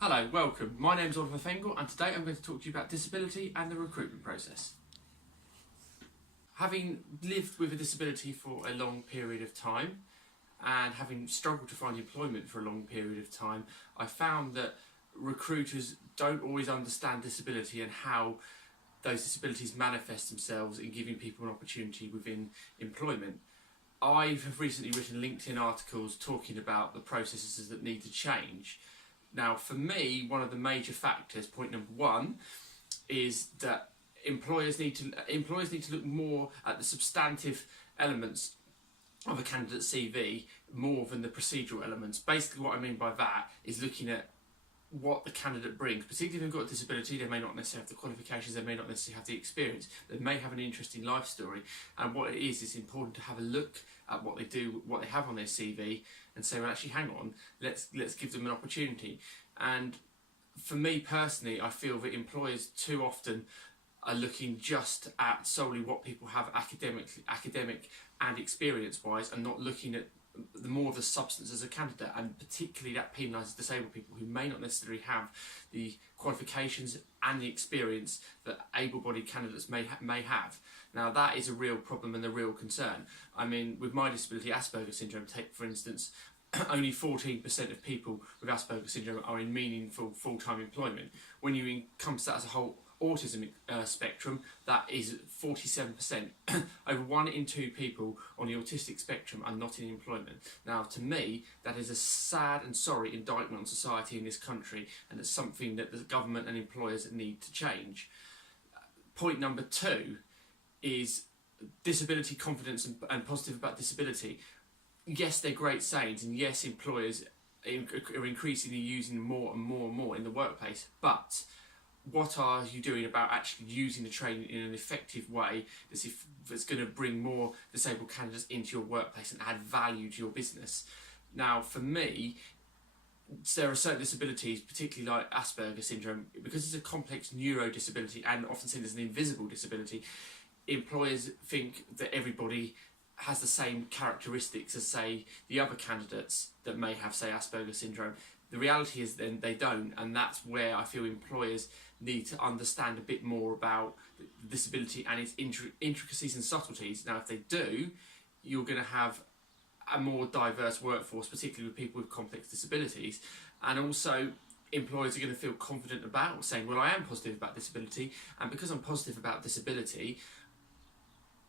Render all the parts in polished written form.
Hello, welcome. My name is Oliver Fenghour and today I'm going to talk to you about disability and the recruitment process. Having lived with a disability for a long period of time and having struggled to find employment for a long period of time, I found that recruiters don't always understand disability and how those disabilities manifest themselves in giving people an opportunity within employment. I have recently written LinkedIn articles talking about the processes that need to change. Now, for me, one of the major factors, point number one, is that employers need to look more at the substantive elements of a candidate's CV more than the procedural elements. Basically, what I mean by that is looking at what the candidate brings. Particularly if they've got a disability, they may not necessarily have the qualifications, they may not necessarily have the experience, they may have an interesting life story. And what it is important to have a look at what they do, what they have on their CV, and say, well, actually, hang on, let's give them an opportunity. And for me personally, I feel that employers too often are looking just at solely what people have academic and experience-wise, and not looking at the more of the substance as a candidate, and particularly that penalises disabled people who may not necessarily have the qualifications and the experience that able-bodied candidates may have. Now, that is a real problem and a real concern. I mean, with my disability, Asperger's syndrome, take for instance, only 14% of people with Asperger's syndrome are in meaningful full-time employment. When you encompass that as a whole autism spectrum, that is 47%. Over 1 in 2 people on the autistic spectrum are not in employment. Now, to me, that is a sad and sorry indictment on society in this country, and it's something that the government and employers need to change. Point number 2 is disability confidence and positive about disability. Yes, they're great sayings, and yes, employers are increasingly using them more and more and more in the workplace, but what are you doing about actually using the training in an effective way that's going to bring more disabled candidates into your workplace and add value to your business? Now, for me, there are certain disabilities, particularly like Asperger's syndrome, because it's a complex neurodisability and often seen as an invisible disability. Employers think that everybody has the same characteristics as, say, the other candidates that may have, say, Asperger's syndrome. The reality is then they don't, and that's where I feel employers need to understand a bit more about the disability and its intricacies and subtleties. Now, if they do, you're going to have a more diverse workforce, particularly with people with complex disabilities, and also employers are going to feel confident about saying, well, I am positive about disability, and because I'm positive about disability,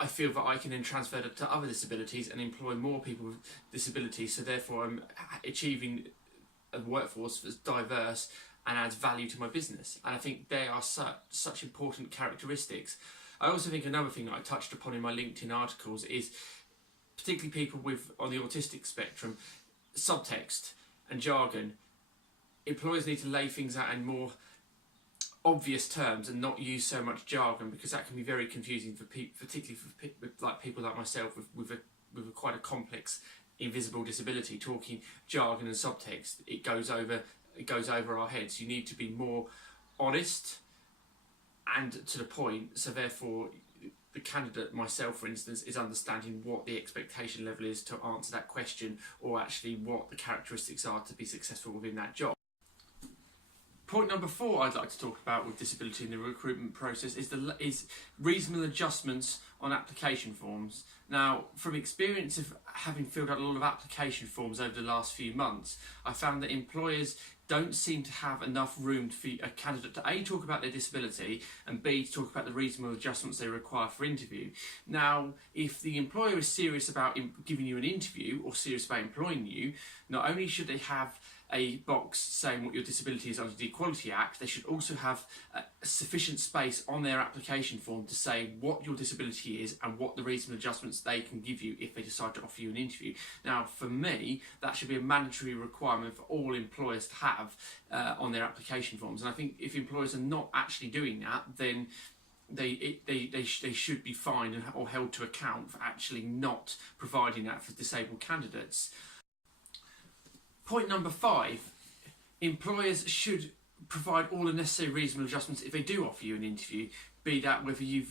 I feel that I can then transfer that to other disabilities and employ more people with disabilities, so therefore I'm achieving a workforce that's diverse and adds value to my business. And I think they are such important characteristics. I also think another thing that I touched upon in my LinkedIn articles is, particularly people on the autistic spectrum, subtext and jargon. Employers need to lay things out in more obvious terms and not use so much jargon, because that can be very confusing for particularly for people like myself with quite a complex invisible disability. Talking jargon and subtext, it goes over our heads. You need to be more honest and to the point, so therefore the candidate, myself for instance, is understanding what the expectation level is to answer that question, or actually what the characteristics are to be successful within that job. Point number 4 I'd like to talk about with disability in the recruitment process is reasonable adjustments on application forms. Now, from experience of having filled out a lot of application forms over the last few months, I found that employers don't seem to have enough room for a candidate to A, talk about their disability, and B, to talk about the reasonable adjustments they require for interview. Now, if the employer is serious about giving you an interview or serious about employing you, not only should they have a box saying what your disability is under the Equality Act, they should also have sufficient space on their application form to say what your disability is and what the reasonable adjustments they can give you if they decide to offer you an interview. Now, for me, that should be a mandatory requirement for all employers to have on their application forms. And I think if employers are not actually doing that, then they should be fined or held to account for actually not providing that for disabled candidates. Point number 5, employers should provide all the necessary reasonable adjustments if they do offer you an interview. be that whether you're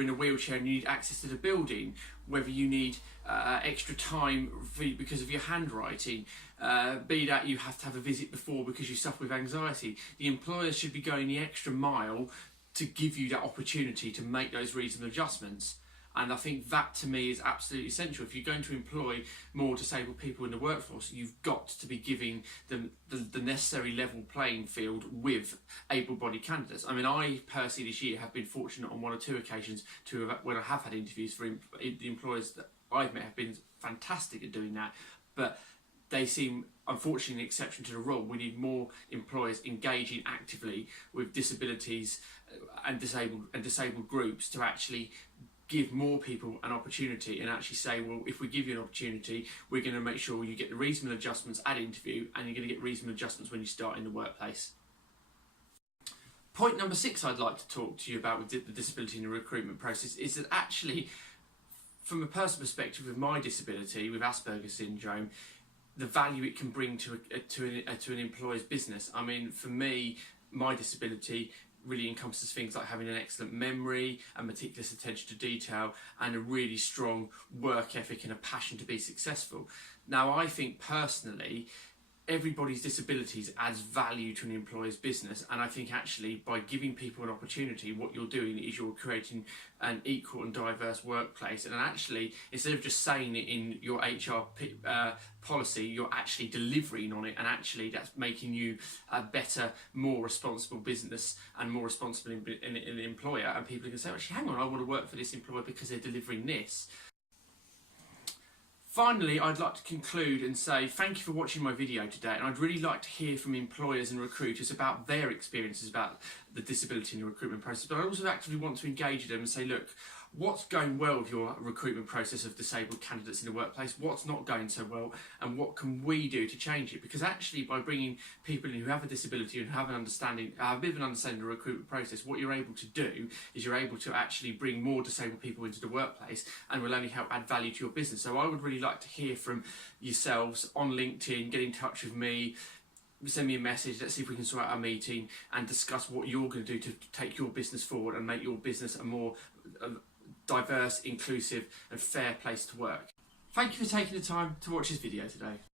in a wheelchair and you need access to the building, whether you need extra time because of your handwriting, be that you have to have a visit before because you suffer with anxiety. The employer should be going the extra mile to give you that opportunity to make those reasonable adjustments. And I think that to me is absolutely essential. If you're going to employ more disabled people in the workforce, you've got to be giving them the necessary level playing field with able-bodied candidates. I mean, I personally this year have been fortunate on one or two occasions when I have had interviews for the employers that I've met have been fantastic at doing that. But they seem, unfortunately, an exception to the rule. We need more employers engaging actively with disabilities and disabled groups to actually give more people an opportunity and actually say, well, if we give you an opportunity, we're going to make sure you get the reasonable adjustments at interview and you're going to get reasonable adjustments when you start in the workplace. Point number 6 I'd like to talk to you about with the disability in the recruitment process is that actually, from a personal perspective with my disability, with Asperger's syndrome, the value it can bring to an employer's business. I mean, for me, my disability really encompasses things like having an excellent memory and meticulous attention to detail and a really strong work ethic and a passion to be successful. Now, I think personally, everybody's disabilities adds value to an employer's business, and I think actually by giving people an opportunity, what you're doing is you're creating an equal and diverse workplace, and actually instead of just saying it in your HR policy, you're actually delivering on it, and actually that's making you a better, more responsible business and more responsible in an employer, and people can say, actually, hang on, I want to work for this employer because they're delivering this. Finally, I'd like to conclude and say thank you for watching my video today, and I'd really like to hear from employers and recruiters about their experiences about the disability in the recruitment process, but I also actively want to engage with them and say, look, what's going well with your recruitment process of disabled candidates in the workplace, what's not going so well, and what can we do to change it? Because actually by bringing people in who have a disability and have a bit of an understanding of the recruitment process, what you're able to do is you're able to actually bring more disabled people into the workplace and will only help add value to your business. So I would really like to hear from yourselves on LinkedIn, get in touch with me, send me a message, let's see if we can sort out a meeting and discuss what you're going to do to take your business forward and make your business a more diverse, inclusive and fair place to work. Thank you for taking the time to watch this video today.